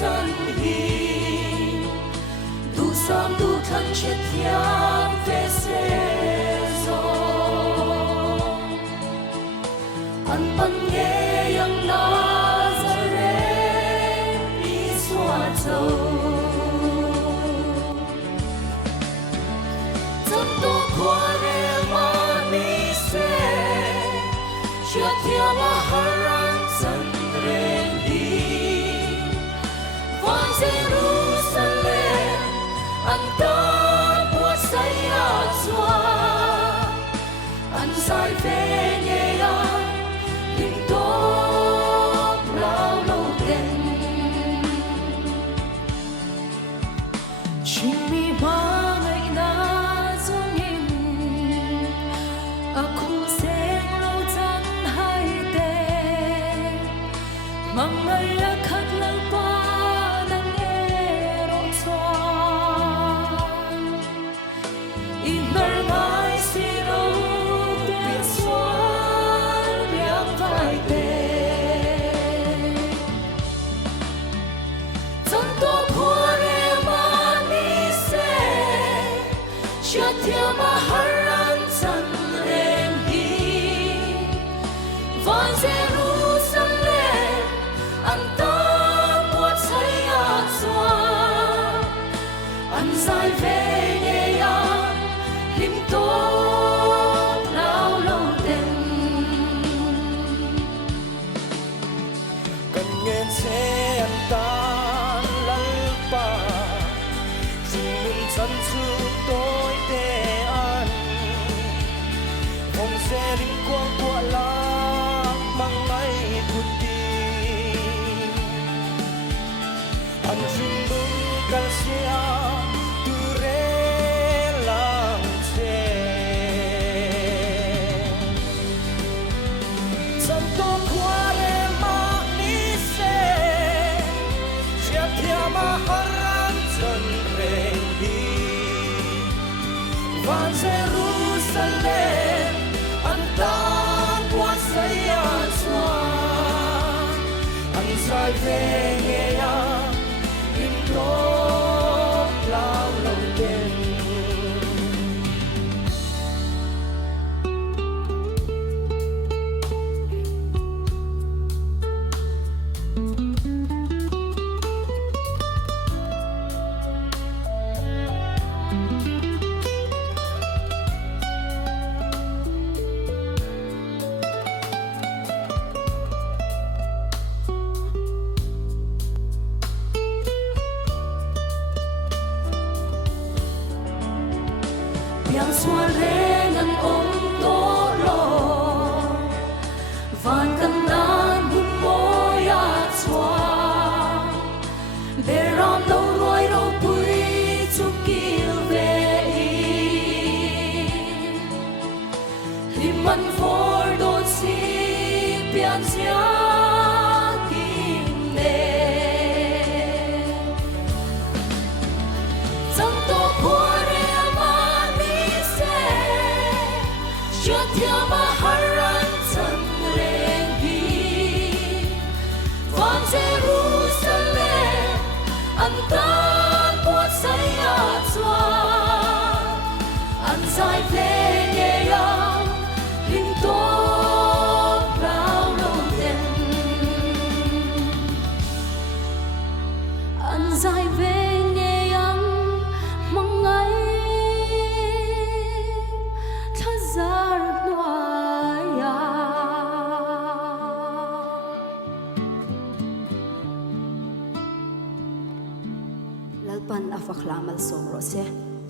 chân hi du sam du thân chết thiam về xe gió an pan nghe yang Nazareth đi xóa dầu chân tu qua re ma mi se chia thiam a haran chân re Jerusalem anta bua saya zwa an sai ve nghe ya lim to lao lo den chimi ma ngai na zongin aku seng lo chan hai te mangai akhat lo pa Chia ma haran chân rèn hi van Jerusalem an ta buat saya zwa an sai ve nghe ya lim to lao lo den cần nghe xe an ta lal pa chung min chân chu tôi sẽ linh quang của la mang ngay cuộc tình anh xin đúng cả xe tu re lang che santo cuore ma ni se chia thiama haran chân re hi van Jerusalem ta buat saya zwa an sai ve nghe ya lim to lao lo den yang xua lên ngân ôm tố lo van căn nan bùn môi a xóa để ram đâu rồi đâu bụi chúc kêu về lim ăn phor đôi si bian xia kim nè dâng tô qua Chia ma haran chân rèn hi van Jerusalem an ta buat saya zwa an sai ve nghe ya lim to lao lo den an sai ve nghe yang mang ngay thazar lalpan afaklamal somro se